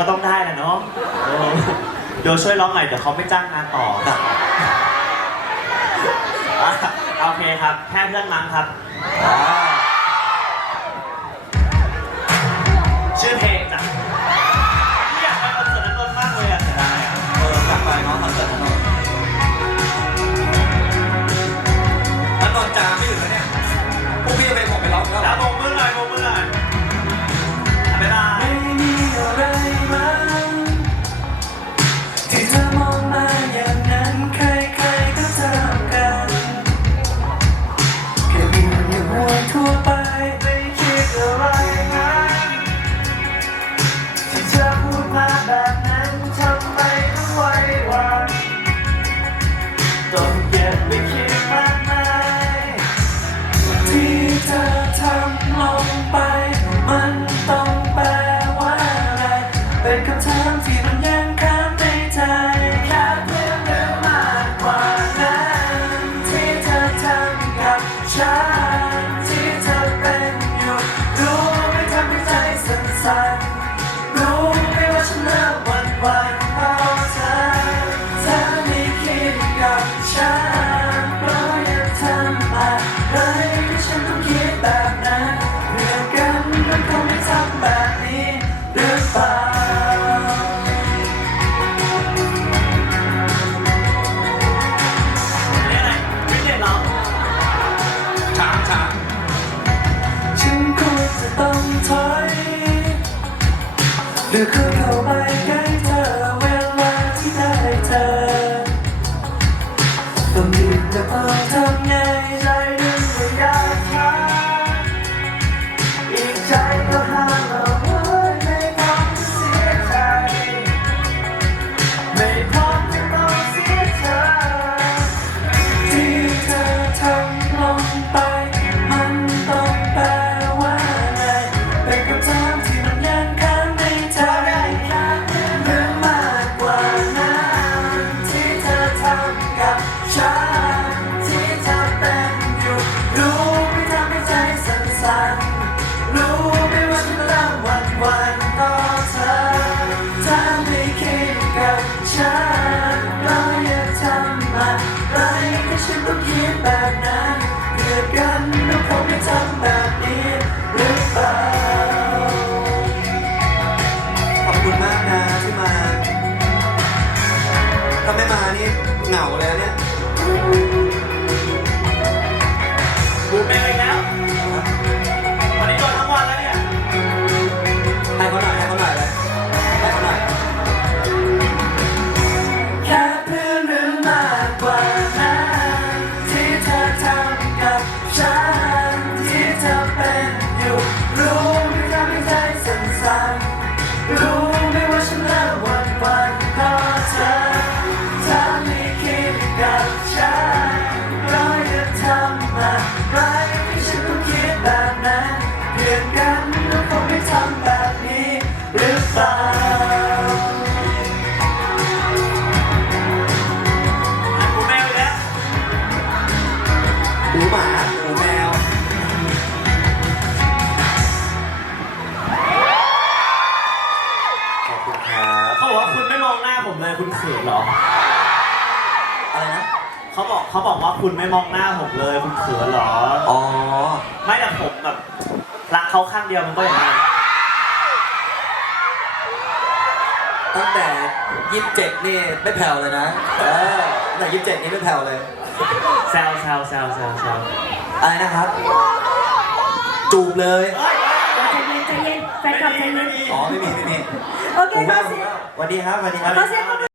ก็ต้องได้แหละเนาะเออเดี๋ยวช่วยร้องหน่อยเดี๋ยวเขาไม่จ้างงานต่ออะโอเคครับแค่เพื่อนมั้งครับ อ่า สั่ หรือค สั่นรู้ไหมว่าฉันเริ่มหวั่นหวเพราะเธอถ้าไม่คิดกับฉันเราอยาทำอะไรที่ฉันต้องคิดแบบนั้นเพื่อกันเราคงไม่ทำแบบนี้หรือเปล่าขอบคุณมากนะที่มาถ้าไม่มานี่เหงาเลยนะเนี่ยบูม รู้ไหมว่าฉันเริ่มหวั่นไหวเพราะเธอถ้าไม่คิดกับฉันเราอยากทำอะไรที่ฉันต้องคิดแบบนั้นเพียนกันเราคงไม่ทำแบบนี้หรือเปล่า หน้าผมเลยคุณเขินเหรอ อะไรนะ เขาบอกเขาบอกว่าคุณไม่มองหน้าผมเลย คุณเขินเหรอ อ๋อ ไม่แต่ผมแบบรักเขาข้างเดียวมันก็อย่างนี้ตั้งแต่ยี่สิบเจ็ดนี่ไม่แผ่วเลยนะ เออตั้งแต่ยี่สิบเจ็ดนี่ไม่แผ่วเลย แซวแซวแซวแซวแซวอะไรนะครับ จูบเลยเฮ้ ฟนคลับใจเย็น อ๋อไม่มีไม่มีโอเคหูแว่ขอวหูเสียงแว่วสวัสดีครับสวัสดีครับ ขอเสียงปรบมือ